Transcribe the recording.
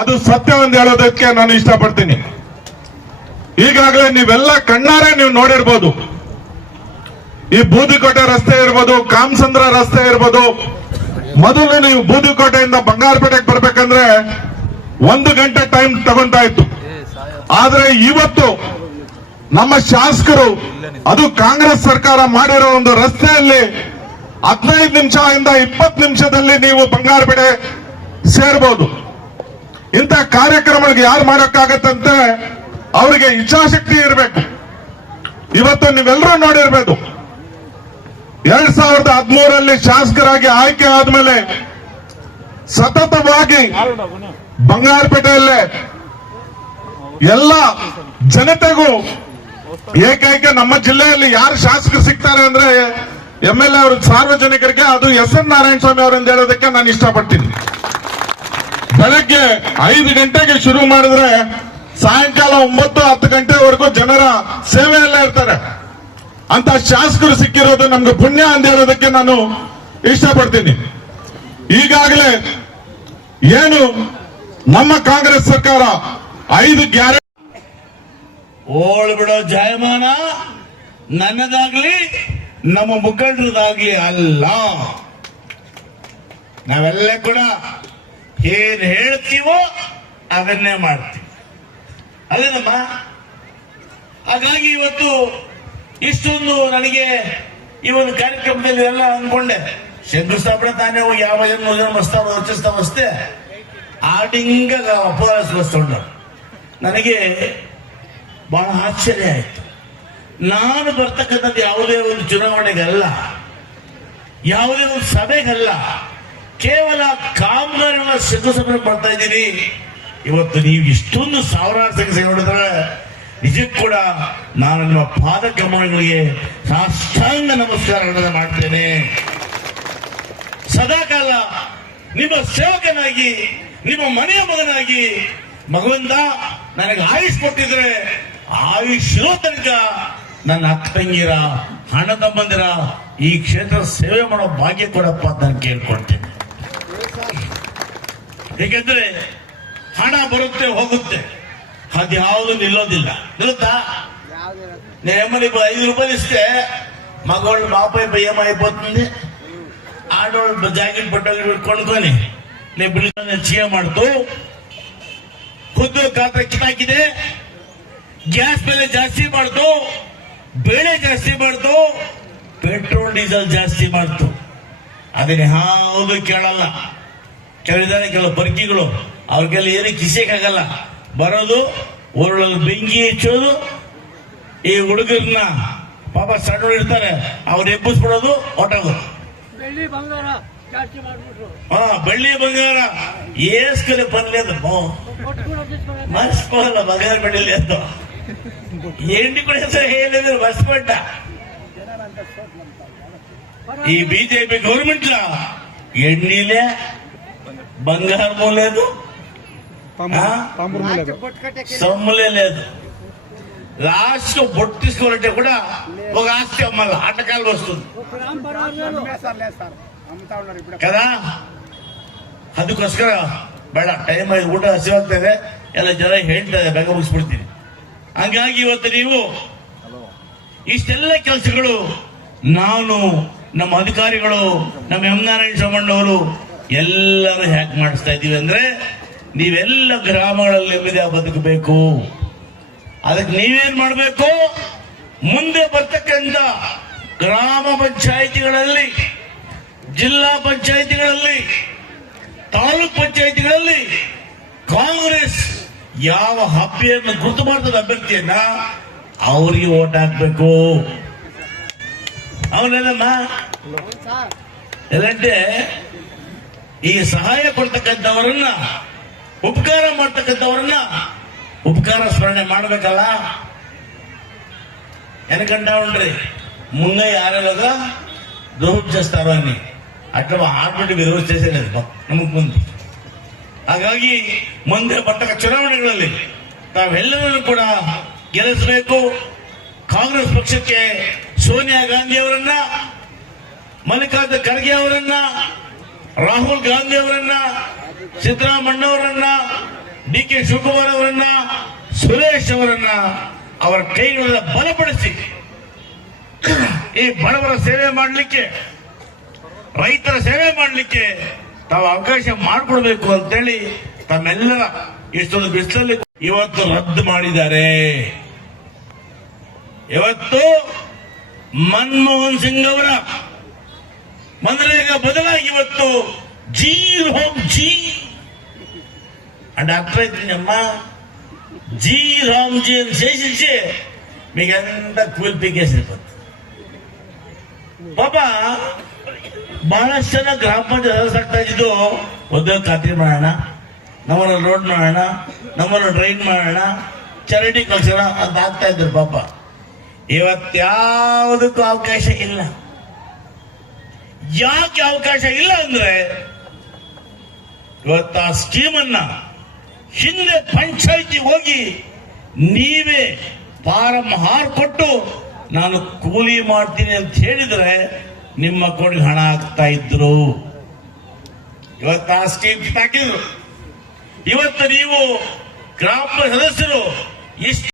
ಅದು ಸತ್ಯವೆಂದು ಹೇಳೋದಕ್ಕೆ ನಾನು ಇಷ್ಟಪಡ್ತೀನಿ. ಈಗಾಗಲೇ ನೀವೆಲ್ಲ ಕಣ್ಣಾರೆ ನೀವು ನೋಡಿರ್ಬೋದು. ಈ ಬೂದಿಕೋಟೆ ರಸ್ತೆ ಇರ್ಬೋದು, ಕಾಮಸಂದ್ರ ರಸ್ತೆ ಇರ್ಬೋದು. ಮೊದಲು ನೀವು ಬೂದಿಕೋಟೆಯಿಂದ ಬಂಗಾರಪೇಟೆಗೆ ಬರ್ಬೇಕಂದ್ರೆ 1 ಗಂಟೆ ಟೈಮ್ ತಗೊಂತಾ ಇತ್ತು. ಆದ್ರೆ ಇವತ್ತು ನಮ್ಮ ಶಾಸಕರು, ಅದು ಕಾಂಗ್ರೆಸ್ ಸರ್ಕಾರ ಮಾಡಿರೋ ಒಂದು ರಸ್ತೆಯಲ್ಲಿ 15 ನಿಮಿಷದಿಂದ 20 ನಿಮಿಷದಲ್ಲಿ ನೀವು ಬಂಗಾರಪೇಟೆ ಸೇರ್ಬೋದು. ಇಂಥ ಕಾರ್ಯಕ್ರಮಗಳಿಗೆ ಯಾರು ಮಾಡೋಕ್ಕಾಗತ್ತಂತೆ? ಅವರಿಗೆ ಇಚ್ಛಾಶಕ್ತಿ ಇರಬೇಕು. ಇವತ್ತು ನೀವೆಲ್ಲರೂ ನೋಡಿರ್ಬೇಕು, 2013ರಲ್ಲಿ ಶಾಸಕರಾಗಿ ಆಯ್ಕೆ ಆದ್ಮೇಲೆ ಸತತವಾಗಿ ಬಂಗಾರಪೇಟೆಯಲ್ಲೇ ಎಲ್ಲ ಜನತೆಗೂ ಏಕೈಕ ನಮ್ಮ ಜಿಲ್ಲೆಯಲ್ಲಿ ಯಾರು ಶಾಸಕರು ಸಿಗ್ತಾರೆ ಅಂದ್ರೆ MLA ಅವರು, ಸಾರ್ವಜನಿಕರಿಗೆ, ಅದು SN ನಾರಾಯಣ ಸ್ವಾಮಿ ಅವರಿಂದ ಹೇಳೋದಕ್ಕೆ ನಾನು ಇಷ್ಟಪಡ್ತೀನಿ. ಬೆಳಗ್ಗೆ 5 ಗಂಟೆಗೆ ಶುರು ಮಾಡಿದ್ರೆ ಸಾಯಂಕಾಲ 9-10 ಗಂಟೆವರೆಗೂ ಜನರ ಸೇವೆಯಲ್ಲೇ ಇರ್ತಾರೆ. ಅಂತ ಶಾಸಕರು ಸಿಕ್ಕಿರೋದು ನಮ್ಗೆ ಪುಣ್ಯ ಅಂತ ಹೇಳೋದಕ್ಕೆ ನಾನು ಇಷ್ಟಪಡ್ತೀನಿ. ಈಗಾಗಲೇ ಏನು ನಮ್ಮ ಕಾಂಗ್ರೆಸ್ ಸರ್ಕಾರ 5 ಗ್ಯಾರಂಟಿ ಓಳ್ ಬಿಡೋ ಜಾಯಮಾನ ನನ್ನದಾಗ್ಲಿ ನಮ್ಮ ಮುಖಂಡರದಾಗ್ಲಿ ಅಲ್ಲ. ನಾವೆಲ್ಲ ಕೂಡ ಏನ್ ಹೇಳ್ತೀವೋ ಅದನ್ನೇ ಮಾಡ್ತೀವಿ, ಅದೇನಮ್ಮ. ಹಾಗಾಗಿ ಇವತ್ತು ಇಷ್ಟೊಂದು ನನಗೆ ಈ ಒಂದು ಕಾರ್ಯಕ್ರಮದಲ್ಲಿ ಎಲ್ಲ ಅನ್ಕೊಂಡೆ, ಶಂಕುಸ್ಥಾಪನೆ ತಾನೇ ಹೋಗಿ ಯಾವ ಮಸ್ತಾವ ರಚಿಸ್ತಾ ವಸ್ತೆ ಆಡಿಂಗ ಅಪಹಾರ. ನನಗೆ ಬಹಳ ಆಶ್ಚರ್ಯ ಆಯ್ತು. ನಾನು ಬರ್ತಕ್ಕಂಥದ್ದು ಯಾವುದೇ ಒಂದು ಚುನಾವಣೆಗಲ್ಲ, ಯಾವುದೇ ಒಂದು ಸಭೆಗಲ್ಲ, ಕೇವಲ ಕಾಮಗಾರಿಗಳ ಶಂಕುಸ್ಥಾಪನೆ ಮಾಡ್ತಾ ಇದ್ದೀನಿ. ಇವತ್ತು ನೀವು ಇಷ್ಟೊಂದು ಸಾವಿರಾರು ಸಂಖ್ಯೆ ನೋಡಿದ್ರೆ ನಿಜಕ್ಕೂ ಕೂಡ ನಾನು ನಿಮ್ಮ ಪಾದ ಕಮಲಗಳಿಗೆ ಸಾಷ್ಟಾಂಗ ನಮಸ್ಕಾರಗಳನ್ನು ಮಾಡ್ತೇನೆ. ಸದಾಕಾಲ ನಿಮ್ಮ ಸೇವಕನಾಗಿ, ನಿಮ್ಮ ಮನೆಯ ಮಗನಾಗಿ, ಮಗುವಿಂದ ನನಗೆ ಆಯುಷ್ ಕೊಟ್ಟಿದ್ರೆ ಆಯುಷ್ ಇರೋ ತನಕ ನನ್ನ ಅಕ್ಕ ತಂಗಿರ, ಹಣ ತಮ್ಮಂದಿರ ಈ ಕ್ಷೇತ್ರ ಸೇವೆ ಮಾಡೋ ಭಾಗ್ಯ ಕೊಡಪ್ಪ ಅಂತ ನಾನು ಕೇಳ್ಕೊಳ್ತೇನೆ. ಏಕೆಂದ್ರೆ ಹಣ ಬರುತ್ತೆ ಹೋಗುತ್ತೆ, ಅದ್ಯಾವುದು ನಿಲ್ಲೋದಿಲ್ಲ. ನಿಲ್ಲುತ್ತಾ? నేనేమని 5 రూపాయలు ఇస్తే మగవాళ్ళు మాపై భయం అయిపోతుంది. ఆడవాళ్ళు జాకెట్ బట్టలు కొనుక్కొని నేను బిల్లు చీయ ಮಾಡ್ತು ಖುದ್ದು ಖಾತೆ ಕಿತ್ತಾಕಿದೆ. ಗ್ಯಾಸ್ ಬೆಲೆ ಜಾಸ್ತಿ ಮಾಡ್ತು, ಬೇಳೆ ಜಾಸ್ತಿ ಮಾಡ್ತು, ಪೆಟ್ರೋಲ್ ಡೀಸೆಲ್ ಜಾಸ್ತಿ ಮಾಡ್ತು. ಅದನ್ನ ಯಾವುದು ಕೇಳಲ್ಲ. ಕೆಲವು ಬರ್ಕಿಗಳು ಅವ್ರಿಗೆಲ್ಲ ಏನು ಕಿಸಕ್ಕಾಗಲ್ಲ. ಬರೋದು ಊರಲ್ಲಿ ಬೆಂಕಿ ಹೆಚ್ಚೋದು, ಈ ಹುಡುಗರನ್ನ ಪಾಪ ಸಣ್ಣ ಇರ್ತಾರೆ ಅವ್ರು ಎಬ್ಬಿಸ್ಬಿಡೋದು, ಹೊಟ್ಟೋದು. ಬೆಳ್ಳಿ ಬಂಗಾರ ಏಸ್ಕಲೆ ಬರ್ಲೇದು ಮರ್ಸ್ಕೊಳ್ಳಲ್ಲ. ಬಂಗಾರ ಬೆಳ್ಳಿ ಅಂತ ಎಂಡಿ ಕೂಡ ಹೇಳಿದ್ರು ಮರ್ಸ್ಕೊಂಡ. ఈ బీజేపీ గవర్నమెంట్ లో ఎన్నీలే బంగారు లేదు, సొమ్ములే లేదు. లాస్ట్ బొట్టు తీసుకోవాలంటే కూడా ఒక ఆస్తి అమ్మాలి, ఆటకాలు వస్తుంది కదా. ಅದಕ್ಕೋಸ್ಕರ ಬೇಡ, ಟೈಮ್ ಆಗಿ ಊಟ ಹಸಿವಾಗ್ತದೆ, ಎಲ್ಲ ಜನ ಹೇಳ್ತದೆ, ಬೇಗ ಮುಗಿಸ್ಬಿಡ್ತೀನಿ. ಹಂಗಾಗಿ ಇವತ್ತು ನೀವು ಇಷ್ಟೆಲ್ಲ ಕೆಲಸಗಳು ನಾನು, ನಮ್ಮ ಅಧಿಕಾರಿಗಳು, ನಮ್ಮ ಎಂ ನಾರಾಯಣ ಸ್ವಾಮಣ್ಣವರು ಎಲ್ಲರೂ ಹ್ಯಾಕ್ ಮಾಡಿಸ್ತಾ ಇದ್ದೀವಿ ಅಂದ್ರೆ ನೀವೆಲ್ಲ ಗ್ರಾಮಗಳಲ್ಲಿ ನೆಮ್ಮದಿಯಾಗಿ ಬದುಕಬೇಕು. ಅದಕ್ಕೆ ನೀವೇನ್ ಮಾಡಬೇಕು? ಮುಂದೆ ಬರ್ತಕ್ಕಂಥ ಗ್ರಾಮ ಪಂಚಾಯಿತಿಗಳಲ್ಲಿ, ಜಿಲ್ಲಾ ಪಂಚಾಯಿತಿಗಳಲ್ಲಿ, ತಾಲೂಕ್ ಪಂಚಾಯಿತಿಗಳಲ್ಲಿ ಕಾಂಗ್ರೆಸ್ ಯಾವ ಅಭ್ಯರ್ಥಿಯನ್ನು ಗುರುತು ಮಾಡ್ತದ ಅಭ್ಯರ್ಥಿಯನ್ನ ಅವರಿಗೆ ಓಟ್ ಹಾಕ್ಬೇಕು. ಅವನೆಲ್ಲಮ್ಮ ಎಲ್ಲಂటే ಈ ಸಹಾಯ ಕೊಡ್ತಕ್ಕಂಥವರನ್ನ, ಉಪಕಾರ ಮಾಡ್ತಕ್ಕಂಥವರನ್ನ ಉಪಕಾರ ಸ್ಮರಣೆ ಮಾಡ್ಬೇಕಲ್ಲ. ఎనకంటా ఉండ్రి ముందే యారెలుగా ద్రోహం చేస్తారు అని అట్లా ఆర్ಬಿಟ್ಟು ವಿರೋಧ చేసేలేదు ನಮಗೆ ಮುಂದೆ. ಹಾಗಾಗಿ ಮುಂದೆ ಬರ್ತಕ್ಕ ಚುನಾವಣೆಗಳಲ್ಲಿ ತಾವೆಲ್ಲರೂ ಕೂಡ ಗೆಲ್ಲಿಸಬೇಕು. ಕಾಂಗ್ರೆಸ್ ಪಕ್ಷಕ್ಕೆ ಸೋನಿಯಾ ಗಾಂಧಿ ಅವರನ್ನ, ಮಲ್ಲಿಕಾರ್ಜುನ ಖರ್ಗೆ ಅವರನ್ನ, ರಾಹುಲ್ ಗಾಂಧಿ ಅವರನ್ನ, ಸಿದ್ದರಾಮಯ್ಯ ಅವರನ್ನ, ಡಿ ಕೆ ಶಿವಕುಮಾರ್ ಅವರನ್ನ, ಸುರೇಶ್ ಅವರನ್ನ ಅವರ ಕೈಗಳ ಬಲಪಡಿಸಿ ಈ ಬಡವರ ಸೇವೆ ಮಾಡಲಿಕ್ಕೆ, ರೈತರ ಸೇವೆ ಮಾಡಲಿಕ್ಕೆ ತಾವು ಅವಕಾಶ ಮಾಡಿಕೊಡ್ಬೇಕು ಅಂತೇಳಿ ತಮ್ಮೆಲ್ಲರ ಇಷ್ಟೊಂದು ಬಿಸಿಲಲ್ಲಿ ಇವತ್ತು ರದ್ದು ಮಾಡಿದ್ದಾರೆ. ಇವತ್ತು ಮನಮೋಹನ್ ಸಿಂಗ್ ಅವರ ಮನರೇಗಾ ಬದಲಾಗಿ ಇವತ್ತು ಜಿ ಹೋಮ್ ಜಿ ಡಾಕ್ಟರ್ ಇದ್ದೀನಿ ಅಮ್ಮ జీ రామ్జీ అని చేసించి మీకంతా కూలిపికేసిపోతుంది. ಪಾಪ ಬಹಳಷ್ಟು ಜನ ಗ್ರಾಮ ಪಂಚಾಯತ್ ಸದಸ್ಯರಾಗ್ತಾ ಇದ್ದು ಒಂದೇ ಖಾತ್ರಿ ಮಾಡೋಣ, ನಮ್ಮನ್ನ ರೋಡ್ ಮಾಡೋಣ, ನಮ್ಮನ್ನ ಡ್ರೈನ್ ಮಾಡೋಣ, ಚಾರಿಟಿ ಕಳ್ಸೋಣ ಅಂತ ಆಗ್ತಾ ಇದ್ರು. ಪಾಪ ಇವತ್ಯಾವುದಕ್ಕೂ ಅವಕಾಶ ಇಲ್ಲ. ಯಾಕೆ ಅವಕಾಶ ಇಲ್ಲ ಅಂದ್ರೆ ಇವತ್ತು ಆ ಸ್ಕೀಮನ್ನ ಹಿಂದೆ ಪಂಚಾಯಿತಿ ಹೋಗಿ ನೀವೇ ಫಾರಂ ಹಾರ್ಕೊಟ್ಟು ನಾನು ಕೂಲಿ ಮಾಡ್ತೀನಿ ಅಂತ ಹೇಳಿದ್ರೆ ನಿಮ್ಮ ಅಕೌಂಟ್ಗೆ ಹಣ ಹಾಕ್ತಾ ಇದ್ರು. ಇವತ್ತು ಆ ಸ್ಕೀಮ್ ಹಾಕಿದ್ರು. ಇವತ್ತು ನೀವು ಗ್ರಾಮ ಸದಸ್ಯರು ಇಷ್ಟು